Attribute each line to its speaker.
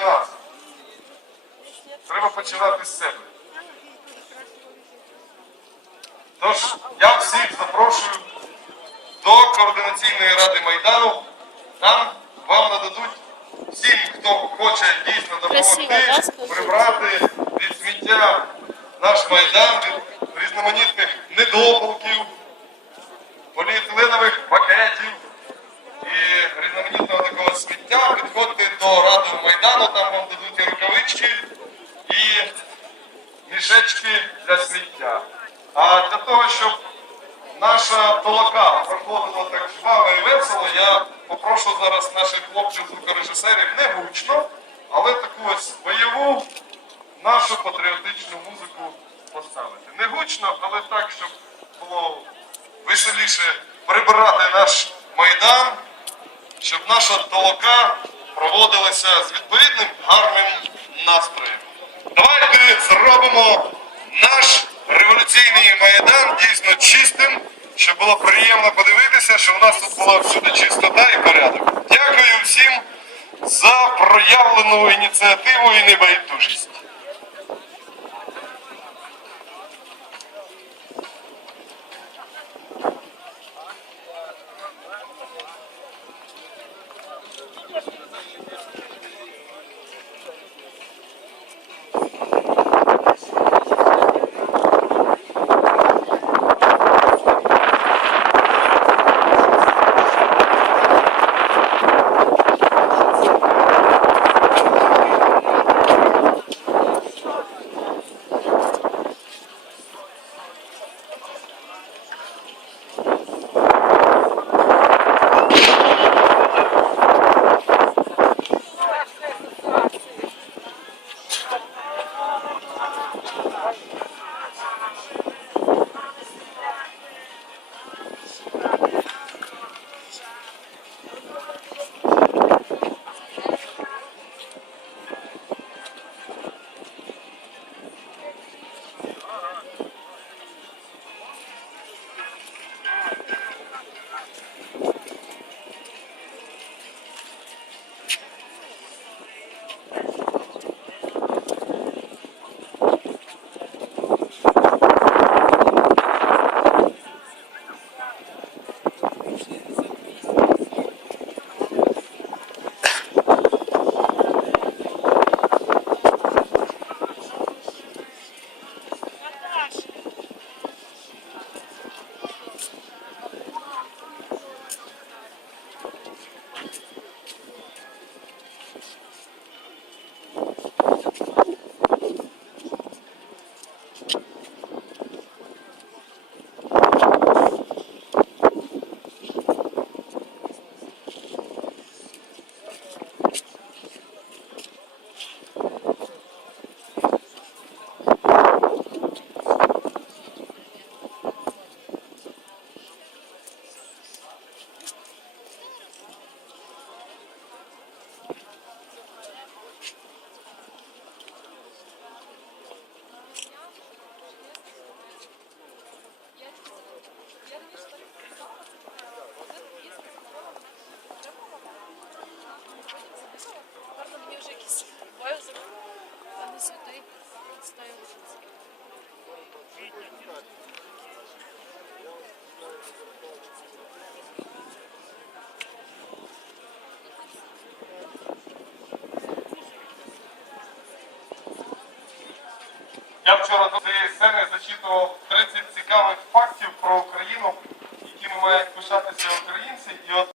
Speaker 1: нас. Треба починати з себе. Тож я всіх запрошую до координаційної ради Майдану. Там вам нададуть всім, хто хоче дійсно допомогти, прибрати від сміття наш майдан від різноманітних недопалків, поліетиленових пакетів і різноманітного такого сміття. Підходьте до ради Майдану, там вам дадуть і і мішечки для сміття. А для того, щоб наша толока проходила так жваво і весело, я попрошу зараз наших хлопців звукорежисерів не гучно, але таку ось бойову нашу патріотичну музику поставити. Не гучно, але так, щоб було веселіше прибирати наш майдан, щоб наша толока проводилася з відповідним гарним настроєм. Давайте зробимо наш революційний майдан дійсно чистим, щоб було приємно подивитися, що у нас тут була всюди чистота і порядок. Дякую всім за проявлену ініціативу і небайдужість.
Speaker 2: Не сюди.
Speaker 1: Я вчора до цієї сцени зачитував 30 цікавих фактів про Україну, якими мають пишатися українці.